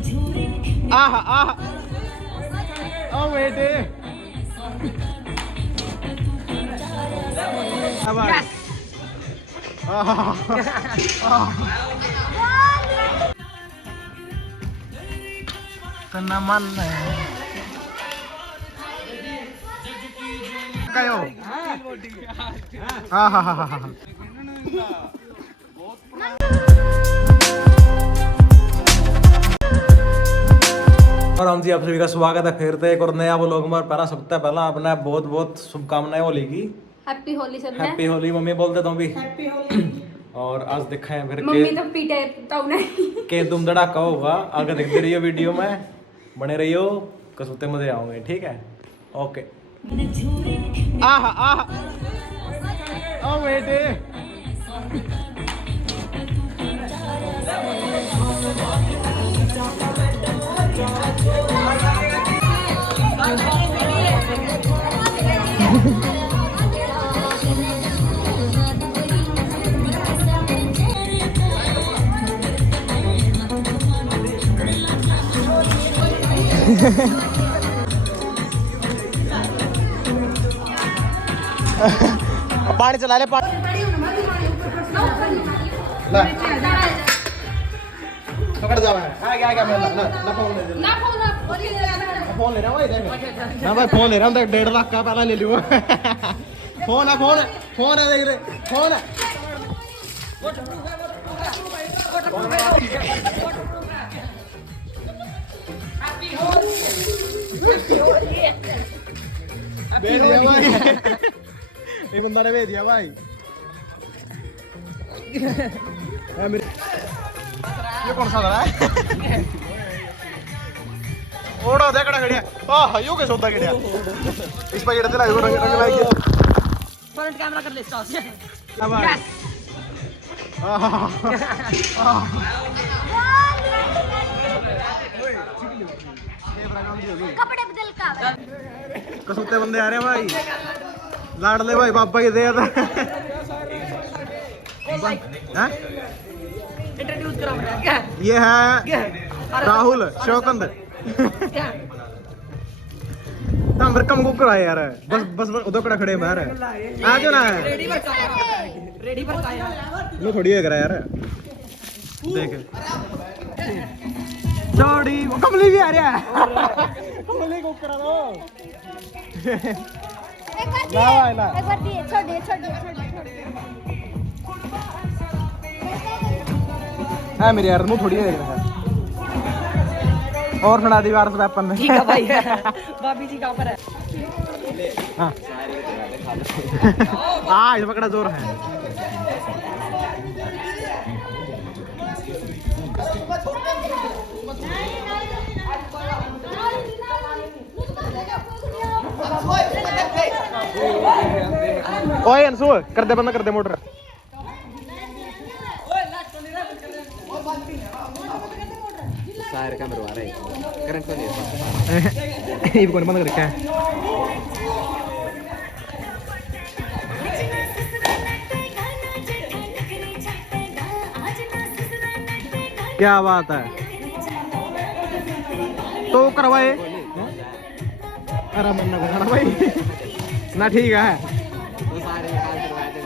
आह आह ओ बेटे tenaman kayo और हम जी आप सभी का स्वागत है फिर से एक और नया व्लॉग में। पहला सबसे पहला अपना बहुत बहुत शुभकामनाएं होली की। हैप्पी होली सब हैप्पी होली मम्मी बोल देता हूँ भी हैप्पी होली। और आज दिखा है फिर मम्मी तो पीटे तो नहीं के तुम धड़ाका होगा। आगे देखते रहियो वीडियो में, बने रहियो, कसुते मजे आओगे। ठीक है, ओके। आह आह ओ बेटे पानी चला ले पानी पकड़ जा फोन ले रहा हूँ ना भाई, फोन ले रहा हूँ 1.5 लाख का पहला ले लूँ। फोन है फोन है फोन है देख रहे फोन है भेज दिया भाई, एक बंदा ने भेज दिया भाई। ये कौन सा रहा है? ओड़ा देखड़ा खड़िया हां यो के सोता खड़िया इस पे गिरते लाइव रंग रंग लाइक फ्रंट कैमरा कर ले स्टॉप अब कपड़े बदल का कसुते बंदे आ रहे हैं भाई, लाडले भाई पापा की दे हैं। इंट्रोड्यूस करो क्या ये है राहुल शौकंद। तुम फिर कम को कराए यार, बस बस उधर कड़ा खड़े बाहर आ जाओ ना। रेडी पर आया वो थोड़ी है करा यार, देख जोड़ी वो कमली भी आ रहा है। कमली को करा दो एक बार दिए छोड़ दिए है मेरे यार, मुंह थोड़ी है देख रहा है। और सुना दीवार से अपन ठीक है भाई भाभी जी कहां पर है? हां हां इस पकड़ा जोर है। ओए अंशु कर दे, बंद कर दे मोटर। सारे का मरवा रहे हैं करंट को नहीं ये कौन बंद कर रखा है? क्या बात है, तो करवाए। अरे मन ना करना भाई ना, ठीक है। वो सारे निकाल करवाए थे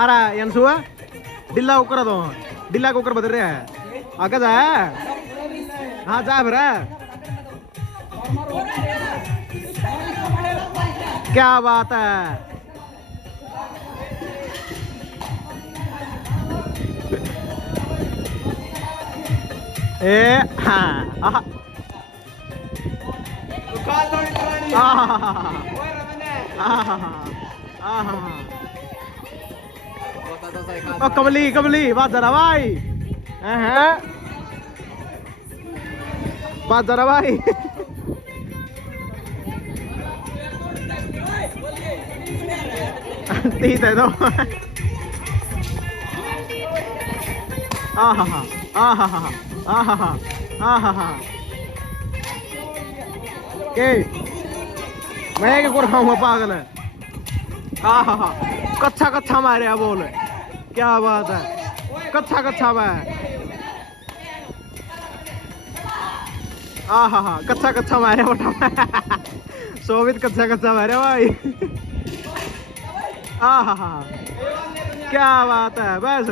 अरे अंशु डिल्ला ऊपर दो, डिल्ला को ऊपर बदल रहा है आगे जा। हाँ जा फिर, क्या बात है। ए हाँ कमली कमली बात जरा भाई, बात जरा भाई। तीत है तो मैं क्या कर खाऊंगा पागल है। कच्छा कच्छा मारे बोल, क्या बात है। कच्चा कच्चा मैं हाँ कच्चा कच्चा मारे मोटा शोभित कच्चा कच्चा मारे भाई क्या बात है बस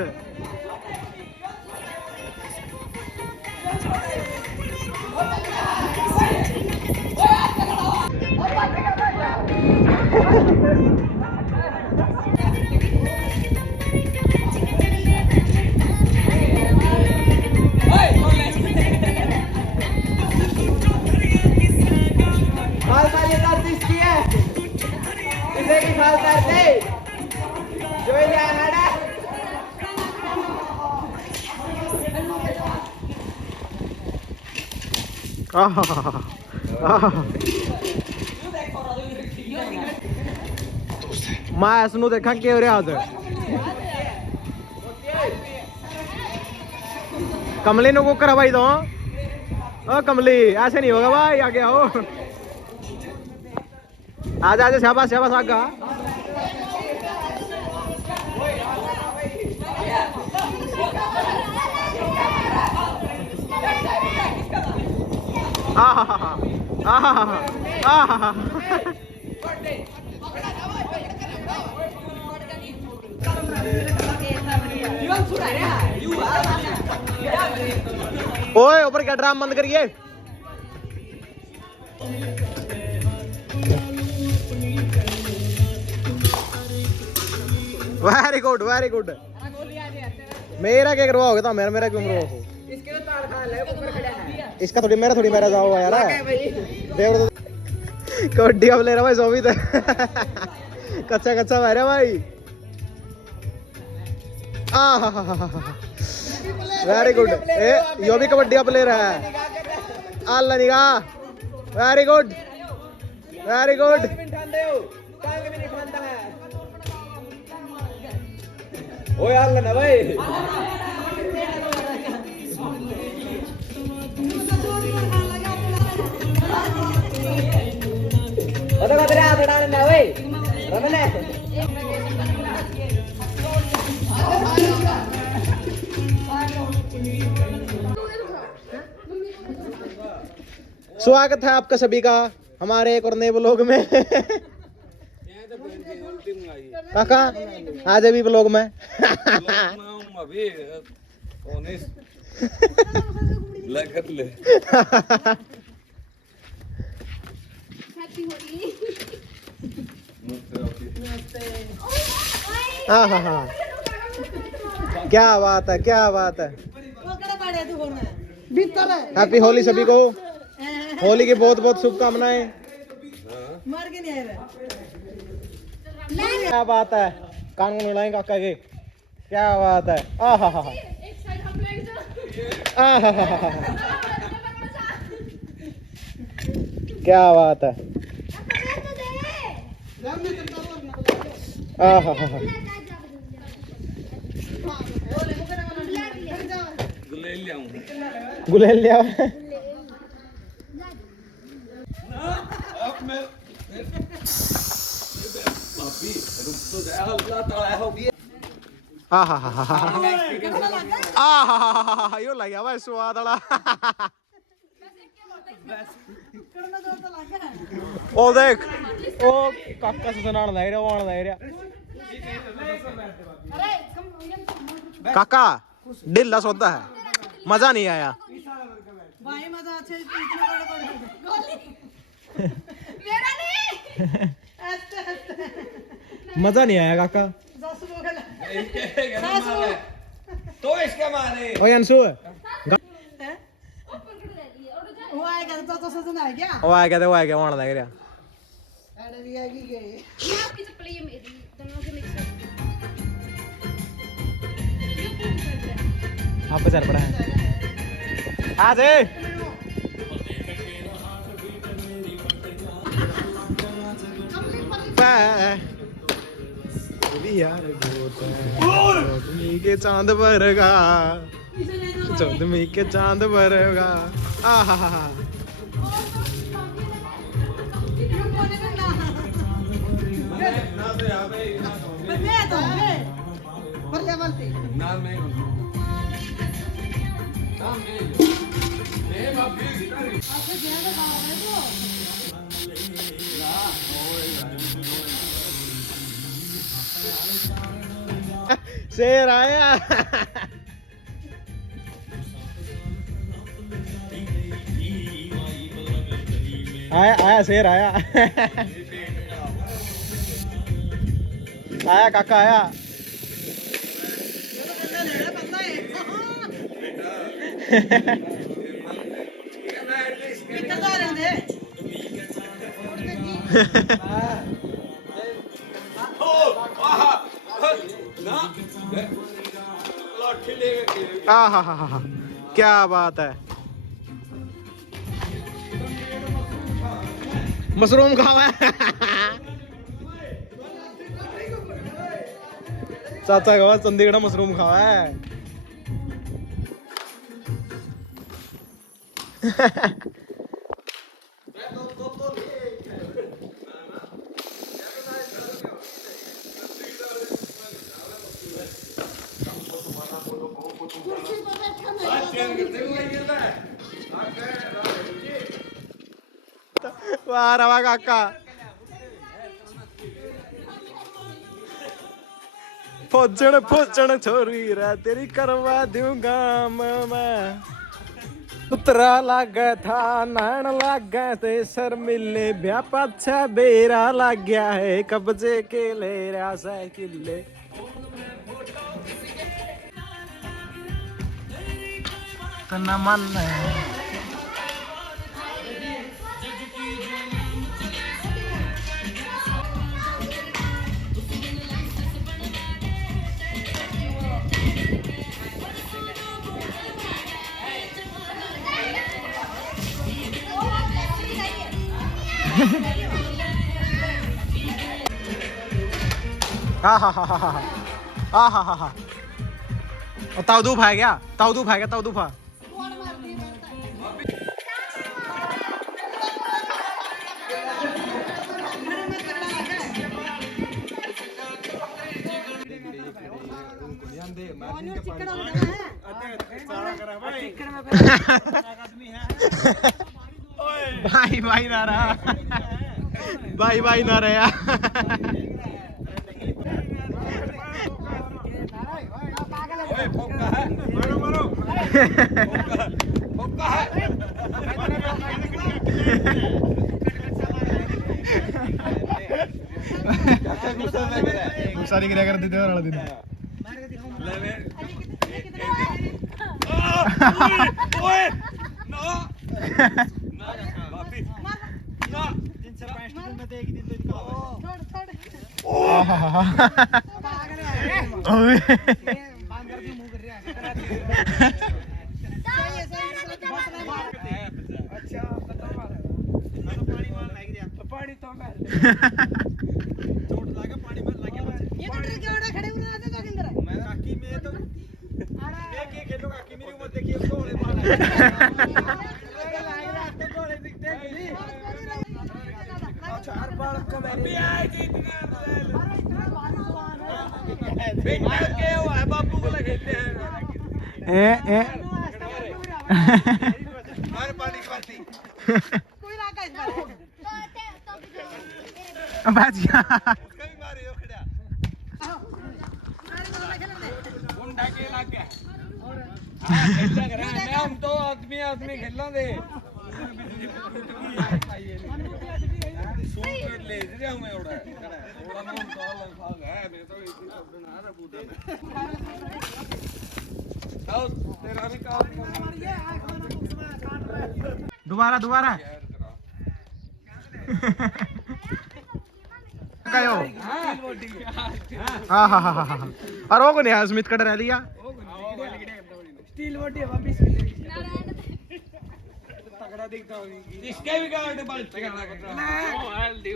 मैं इसनू देखा कि हो रहा कमली नु कुकर भाई दो ओ कमली ऐसे नहीं होगा भाई आगे आओ आजा आजा शाबाश शाबाश आगा ओए ऊपर क्या ड्राम बंद करिए वेरी गुड वेरी गुड मेरा क्या करवाओगे तो मेरा क्यों करवाओ इसका थोड़ी मेरा जाओ यार देख कबड्डी अब ले रहा भाई सोभी कच्चा कच्चा मारे भाई वेरी गुड यो भी कबड्डी अब ले रहा है अल्लाह निगाह वेरी गुड वेरी गुड ओए अल्लाह ना भाई स्वागत है आपका सभी का हमारे एक और नए ब्लॉग में काका आज अभी ब्लॉग में हाँ क्या बात है क्या बात है हैप्पी होली सभी को होली की बहुत बहुत शुभकामनाएं क्या बात है कान मिलाएं काका के क्या बात है क्या बात है गुलेल लिया यो लग गया भाई स्वाद वाला ओ देख ओ काका से सुनान लग रहा वो लग रहा काका ढिल्ला सौदा है मजा नहीं आया भाई मजा अच्छे मेरा नहीं मजा नहीं आया काका तो इसके मारे ओ अंशु वो आएगा तो सजन आ गया वो आ गया वहां लग रहा अरे भी आ गई ये आपकी चप्पल ये मेरी दोनों के मिक्स आप पे सर पड़ा है आ जे यार चौदमी के चांद भरेगा चौदमी के चांद भरेगा आहा शेर आया। आया आया शेर आया। आया काका आया। आहा क्या बात है। मशरूम खावा है। चाचा का चंडीगढ़ मशरूम खावा है। वाह रवा काका। फौजन फौजन छोरी रे तेरी करवा दूंगा मैं। उतरा लागे था नैन लागे ते सर मिले ब्याह पाछा बेरा लाग गया है कब्जे के ले रहा किले। तना मन हा ताऊदूफ है क्या? ताऊदूफ है क्या? ताऊदूफ है। भाई भाई ना रहा। भाई भाई ना रहा। गुस्सा नहीं कर देते वाला दिन। बापू को खेलते हैं। हम तो आदमी आदमी खेलों दे ले रहा हूं मैं उड़ा है मैं तो तेरा भी काम दोबारा दोबारा कयो हां हां हां हां और वो को नहीं स्मिथ कट रह लिया स्टील बॉडी है वापस तगड़ा दिखता होगी इसके भी गार्ड बल तगड़ा ना हल्दी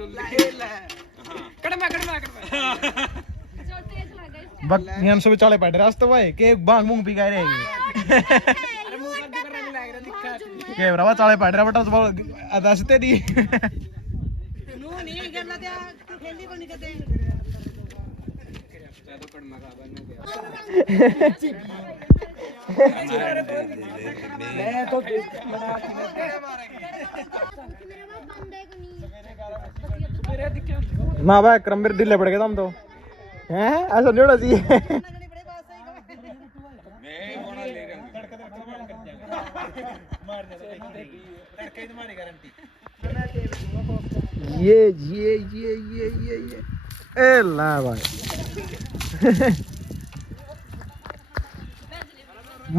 ले कड़मा बक नियम से चले पड़ रास्ते भाई के बांग मुंह पी गए रहेगी अरे मुंह बंद करने नहीं लग रहा दिक्कत के रवा चले पड़ रहा बटा दसते दी नो नहीं करना ते तू खेलनी को नहीं करते तो कड़मा का बन हो गया मैं तो ना भाई क्रमवीर ढीले पड़ गए तुम तो हैं ऐसा नहीं होना चाहिए ये ए ला भाई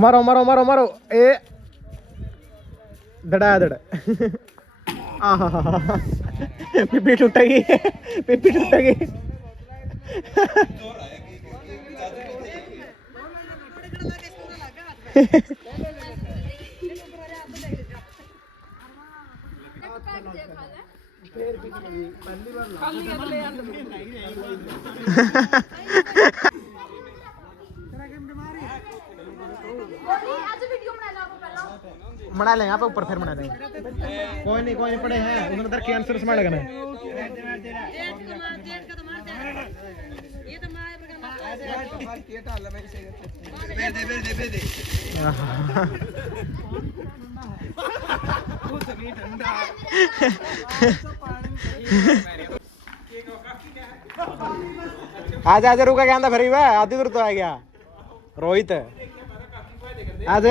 मारो मारो मारो मारो ए दड़ा दड़ आहा पिपी टूटेगी पिपी टूटेगी बना लेंगे आप ऊपर फिर बना लेंगे कोई नहीं पड़े हैं उसने अंदर कैंसर स्मार्ट लगना है आज आज रुका क्या अंदर फिर आधी दूर तो आ गया रोहित आज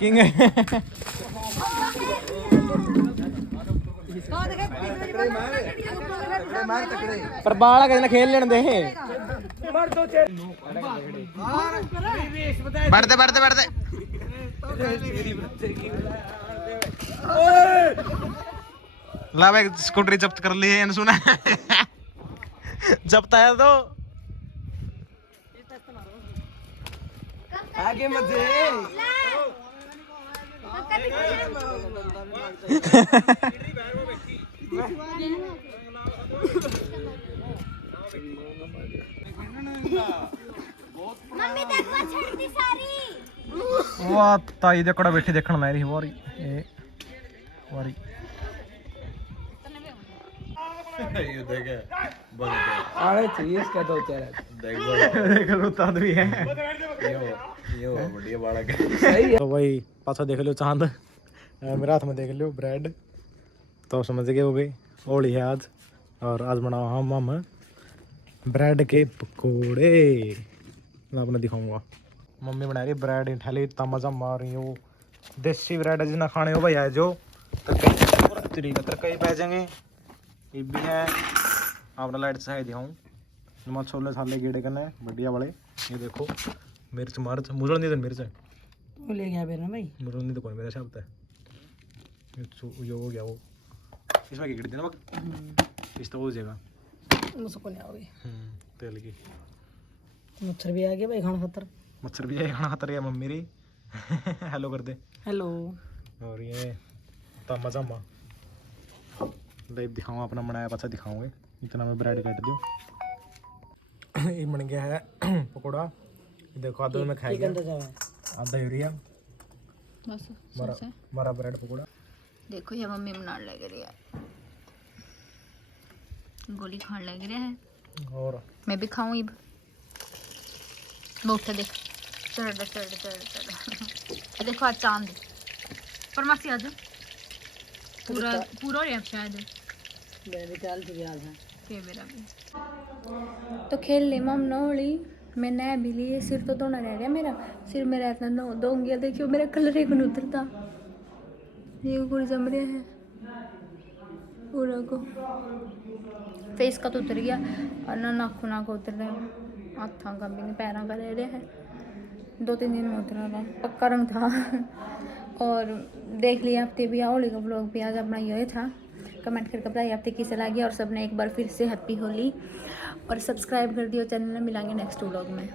किंग पर बाला किसी ने खेल लेने दे बढ़ते बढ़ते बढ़ते ला भाई स्कूटरी जब्त कर ली है सुना जब्त आया तो आगे मत मम्मी देखो छड़ दी सारी वाह ताई दे कोड़ा बैठी देखण मैं रही वारी ए वारी ये देखे आले चाहिए इसका तो चेहरा देख लो ताद भी है यो बढ़िया बालक सही है तो भाई पाछा देख लो चांद मेरे हाथ में देख लो ब्रेड तो समझ गए हो गई होली है आज और आज बनाओ हम ब्रेड के पकोड़े मैं अपने दिखाऊंगा मम्मी बना रही ब्रेड ठाली इतना मजा मार रही हो देसी ब्रेड जितना खाने हो भाई है जो तरकई पै जाएंगे ये भी है अपना लाइट से दिखाऊँ नमक छोले साले गेड़े करने बढ़िया वाले ये देखो मिर्च मर्च मुरल नहीं तो मिर्च है वो ले गया बेना भाई मुरल नहीं तो कोई मेरा शब्द है ये हो गया वो इसमें क्या देना इस तो हो जाएगा मुझको नहीं आओगे तेल की मच्छर भी आ गया भाई खाना खतर मच्छर भी है खाना खतर गया मम्मी री हेलो कर दे हेलो और ये तमा जमा लाइव दिखाऊँ अपना बनाया पाछा दिखाऊंगे इतना मैं ब्रेड काट दूँ ये बन गया है पकौड़ा देखो आधा में खाएगा आधा यूरिया बस मारा ब्रेड पकौड़ा देखो ये मम्मी बना लग रही है गोली खान लग रहा है और मैं भी खाऊं इब वो उठा देख चढ़ देखो आज चांद पर मासी आज पूरा पूरा रहा शायद मेरे ख्याल से याद है के मेरा भी तो खेल ले मम नोली मैं नया भी लिए सिर तो धोना रह गया मेरा सिर मेरा इतना नो दोंगी देखियो मेरा कलर एक नहीं उतरता ये पूरी जम रहा है पूरा को फेस का तो उतर गया और ना नाखूना को उतर रहा है हाथों का भी नहीं पैरों का रह रहा है 2-3 दिन में उतर रहा पक्का रंग था और देख लिया हफ्ते भी होली का व्लॉग भी आज अपना यही था कमेंट करके बताइए हफ्ते कैसा लगी और सबने एक बार फिर से हैप्पी होली और सब्सक्राइब कर दियो चैनल में मिलेंगे नेक्स्ट व्लॉग में।